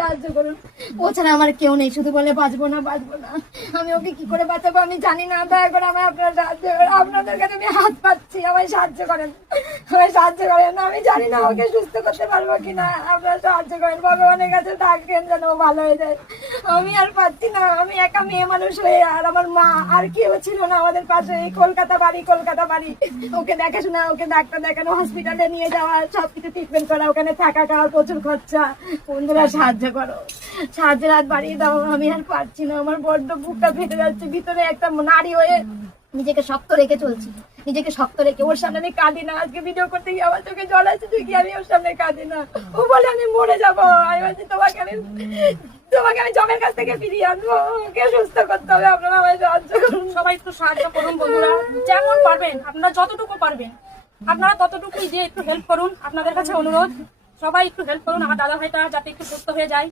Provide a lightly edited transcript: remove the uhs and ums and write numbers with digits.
সাহায্য করুন। ও ছাড়া আমার কেউ নেই, শুধু বলে বাঁচবো না বাঁচবো না। আমি ওকে কি করে বাঁচাবো আমি জানি না। দয়া করে আমায় আপনারা সাহায্য করেন, আপনাদের কাছে আমি হাত পাচ্ছি, আমায় সাহায্য করেন, আমায় সাহায্য করেন। আমি জানি না ওকে সুস্থ করতে পারবো কিনা, আপনারা সাহায্য করেন। ভগবানের কাছে ডাকেন যেন ও ভালো হয়ে যায়। আমি আর পাচ্ছি না, আমি একা মেয়ে মানুষ হয়ে, আর আমার মা আর কেউ ছিল না আমাদের পাশে। এই কলকাতা বাড়ি, কলকাতা বাড়ি। ওকে দেখাশোনা, ওকে ডাক্তার দেখানো, হসপিটালে নিয়ে যাওয়া, সবকিছু ট্রিটমেন্ট করা, ওখানে থাকা খাওয়ার প্রচুর খরচা। বন্ধুরা সাহায্য করো, সাহায্যের হাত বাড়িয়ে দাও। আমি আর পারছি না, আমার বড্ড বুকটা ফেটে যাচ্ছে। ভিতরে একটা নারী হয়ে নিজেকে শক্ত রেখে চলছি, নিজেকে শক্ত রেখে। ওর সামনে আমি কাঁদি না, আজকে ভিডিও করতে গিয়ে আমার চোখে জল আসছে, কি আমি ওর সামনে কাঁদি না। ও বলে আমি মরে যাবো। আমি বলছি তোমাকে আমি জমের কাছ থেকে ফিরিয়ে আনবো, ওকে সুস্থ করতে হবে। আপনারা আমায় সাহায্য করুন, সবাই একটু সাহায্য করুন বন্ধুরা, যেমন পারবেন আপনারা, যতটুকু পারবেন আপনারা ততটুকুই যে একটু হেল্প করুন। আপনাদের কাছে অনুরোধ, সবাই একটু হেল্প করুন আমার দাদা ভাইটা যাতে একটু সুস্থ হয়ে যায়।